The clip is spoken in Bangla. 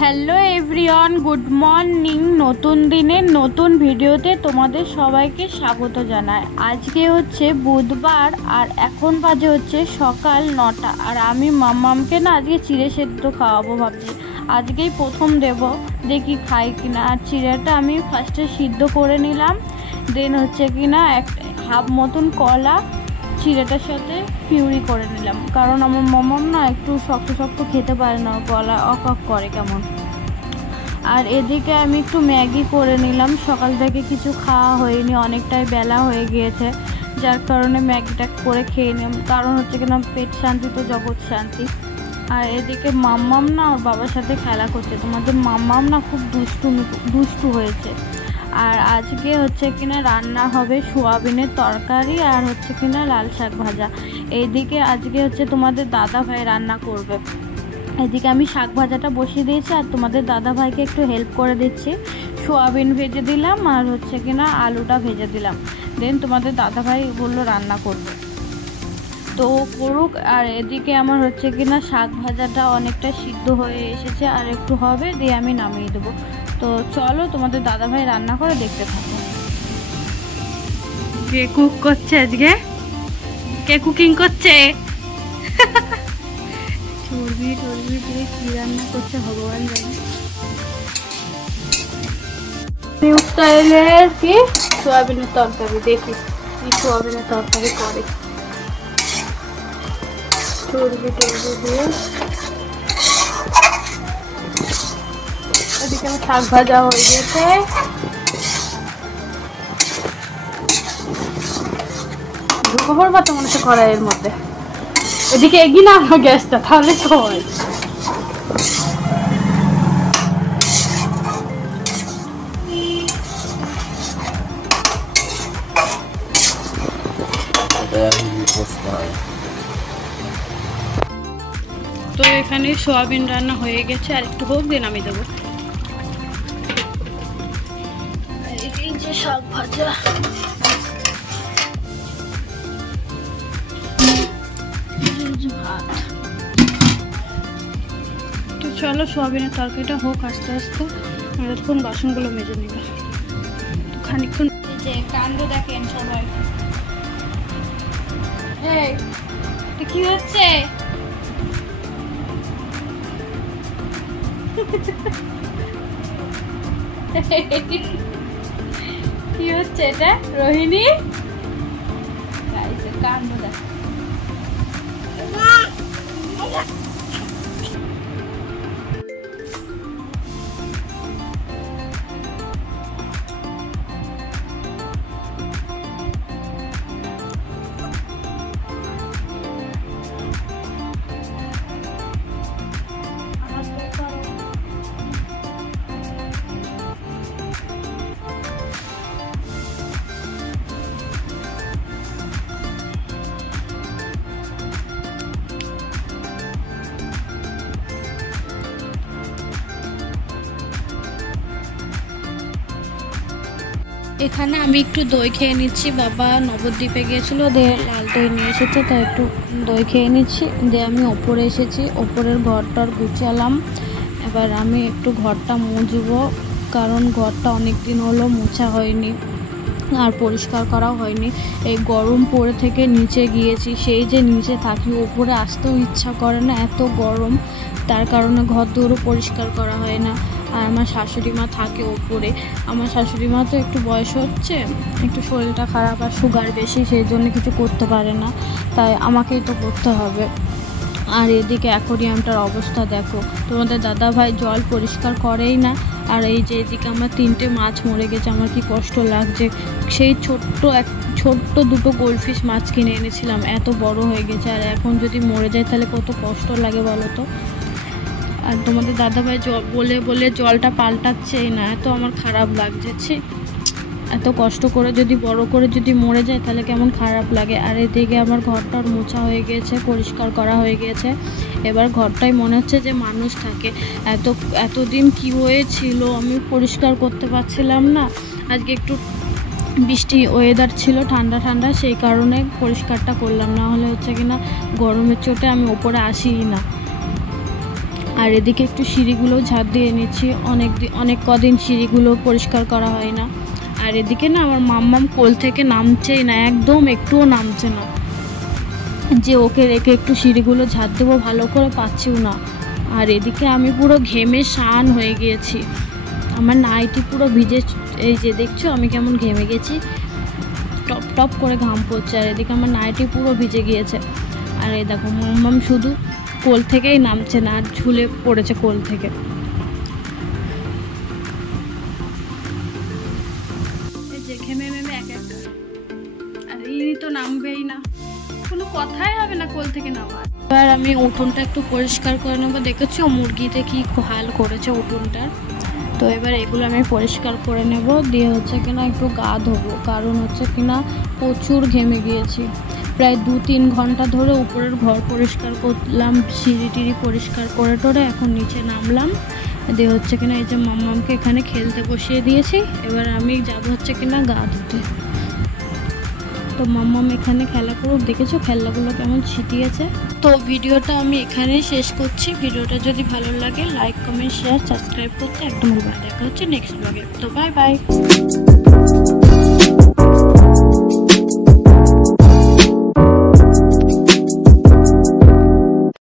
Hello everyone, good morning. নতুন দিনের নতুন ভিডিওতে তোমাদের সবাইকে স্বাগত জানাই। আজকে হচ্ছে বুধবার আর এখন বাজে হচ্ছে সকাল 9টা। আর আমি মাম্মামকে না আজকে চিড়ে সেদ্ধ খাওয়াবো ভাবছি। আজকেই প্রথম দেব, দেখি খাই কিনা। আর চিড়েটা আমি ফার্স্টে সিদ্ধ করে নিলাম, দেন হচ্ছে কিনা হাফ মতন কলা চিড়েটার সাথে পিউরি করে নিলাম, কারণ আমার মামাম না একটু শক্ত শক্ত খেতে পারে না, গলা অক করে কেমন। আর এদিকে আমি একটু ম্যাগি করে নিলাম, সকাল থেকে কিছু খাওয়া হয়নি, অনেকটাই বেলা হয়ে গিয়েছে, যার কারণে ম্যাগিটা করে খেয়ে নিলাম। কারণ হচ্ছে কিনা পেট শান্তি তো জগৎ শান্তি। আর এদিকে মাম্মাম না ওর বাবার সাথে খেলা করছে। তোমাদের মাম্মাম না খুব দুষ্টু হয়েছে। আর আজকে হচ্ছে কিনা রান্না হবে সোয়াবিনের তরকারি আর হচ্ছে কিনা লাল শাক ভাজা। এইদিকে আজকে হচ্ছে তোমাদের দাদা ভাই রান্না করবে। এদিকে আমি শাক ভাজাটা বসিয়ে দিয়েছি আর তোমাদের দাদা ভাইকে একটু হেল্প করে দিচ্ছি। সোয়াবিন ভেজে দিলাম আর হচ্ছে কিনা আলুটা ভেজে দিলাম। দেন তোমাদের দাদা ভাই বললো রান্না করবে, তো করুক। আর এদিকে আমার হচ্ছে কিনা শাক ভাজাটা অনেকটা সিদ্ধ হয়ে এসেছে, আর একটু হবে, দিয়ে আমি নামিয়ে দেবো। তো চলো তোমাদের দাদা ভাই রান্না করে দেখতে থাকো। কে কুক করছে আজকে? কে কুকিং করছে? চর্বি দিয়ে কি রান্না করছে ভগবান জানে। নিউ স্টাইলের কি সোয়াবিনের তরকারি, দেখি কি সোয়াবিনের তরকারি করে। চর্বি দিয়ে এদিকে আমার শাক ভাজা হয়ে গেছে। ঢুকে পড়বা তো মনে হচ্ছে কড়াইয়ের মধ্যে। এদিকে এগিয়ে না আমার গ্যাসটা, তাহলে সবাই তো এখানে সোয়াবিন রান্না হয়ে গেছে, আর একটু হোক দিয়ে নামিয়ে দেবো। এই যে শাক ভাজা, ভাত। তো চলো সোয়াবিনের তরকারিটা হোক আস্তে আস্তে, এতক্ষণ বাসনগুলো মেজে নিল। তো খানিকক্ষণ যে কাণ্ড দেখেন সবাই। কি হচ্ছে? কি হচ্ছে এটা রোহিণী? কাণ্ড দেখ। এখানে আমি একটু দই খেয়ে নিচ্ছি। বাবা নবদ্বীপে গিয়েছিল, দিয়ে লাল দই নিয়ে এসেছে, তাই একটু দই খেয়ে নিচ্ছি। দিয়ে আমি ওপরে এসেছি, ওপরের ঘরটার গুছালাম। এবার আমি একটু ঘরটা মুছবো, কারণ ঘরটা অনেক দিন হলো মোছা হয়নি আর পরিষ্কার করাও হয়নি। এই গরম পড়ে থেকে নিচে গিয়েছি, সেই যে নিচে থাকি, ওপরে আসতেও ইচ্ছা করে না, এত গরম। তার কারণে ঘর দৌড়ও পরিষ্কার করা হয় না। আর আমার শাশুড়ি মা থাকে ওপরে। আমার শাশুড়ি মা তো একটু বয়স হচ্ছে, একটু শরীরটা খারাপ আর সুগার বেশি, সেই জন্য কিছু করতে পারে না, তাই আমাকেই তো করতে হবে। আর এদিকে অ্যাকোরিয়ামটার অবস্থা দেখো, তোমাদের দাদা ভাই জল পরিষ্কার করেই না। আর এই যে এদিকে আমার 3টে মাছ মরে গেছে, আমার কি কষ্ট লাগছে। সেই ছোট্ট দুটো গোল্ডফিশ মাছ কিনে এনেছিলাম, এত বড় হয়ে গেছে, আর এখন যদি মরে যায় তাহলে কত কষ্ট লাগে বলো তো। আর তোমাদের দাদাভাই বলে জলটা পাল্টাচ্ছেই না, এত আমার খারাপ লাগছে। এত কষ্ট করে যদি বড় করে যদি মরে যায় তাহলে কেমন খারাপ লাগে। আর এদিকে আমার ঘরটার মোছা হয়ে গেছে, পরিষ্কার করা হয়ে গেছে। এবার ঘরটাই মনে হচ্ছে যে মানুষ থাকে। এতদিন কি হয়েছিল আমি পরিষ্কার করতে পারছিলাম না। আজকে একটু বৃষ্টি ওয়েদার ছিল, ঠান্ডা ঠান্ডা, সেই কারণে পরিষ্কারটা করলাম, না হলে হচ্ছে কিনা গরমের চোটে আমি ওপরে আসিই না। আর এদিকে একটু সিঁড়িগুলো ঝাড় দিয়ে নিচ্ছি, অনেক কদিন সিঁড়িগুলো পরিষ্কার করা হয় না। আর এদিকে না আমার মাম্মাম কোল থেকে নামছেই না, একদম একটুও নামছে না, যে ওকে রেখে একটু সিঁড়িগুলো ঝাড় দেবো ভালো করে পাচ্ছিও না। আর এদিকে আমি পুরো ঘেমে স্নান হয়ে গিয়েছি, আমার নাইটি পুরো ভিজে, এই যে দেখছো আমি কেমন ঘেমে গেছি, টপ টপ করে ঘাম পড়ছে। আর এদিকে আমার নাইটি পুরো ভিজে গিয়েছে। আর এই দেখো মাম্মাম শুধু কোল থেকেই নামছে না, আর ঝুলে পড়েছে কোল থেকে। এই যে ঘেমে মেমে এক একটা, আর এই তো নামবেই না, কোনো কথাই হবে না কোল থেকে নামার। এবার আমি উঠোনটা একটু পরিষ্কার করে নেবো, দেখেছো মুরগিতে কি হাল করেছে উঠোনটার। তো এবার এগুলো আমি পরিষ্কার করে নেব, দিয়ে হচ্ছে কিনা একটু গা ধোবো, কারণ হচ্ছে কিনা প্রচুর ঘেমে গিয়েছি। প্রায় 2-3 ঘন্টা ধরে উপরের ঘর পরিষ্কার করলাম, সিঁড়ি টিড়ি পরিষ্কার করে টোরে এখন নিচে নামলাম। দিয়ে হচ্ছে কিনা এই যে মাম্মামকে এখানে খেলতে বসিয়ে দিয়েছি, এবার আমি যাব হচ্ছে কিনা গা ধুতে। তো মাম্মাম এখানে খেলা করুক, দেখেছো খেলনাগুলো কেমন ছিটিয়েছে। তো ভিডিওটা আমি এখানেই শেষ করছি। ভিডিওটা যদি ভালো লাগে লাইক কমেন্ট শেয়ার সাবস্ক্রাইব করতে একদম ভুলবেন না। দেখা হচ্ছে নেক্সট ব্লগে। তো বাই বাই।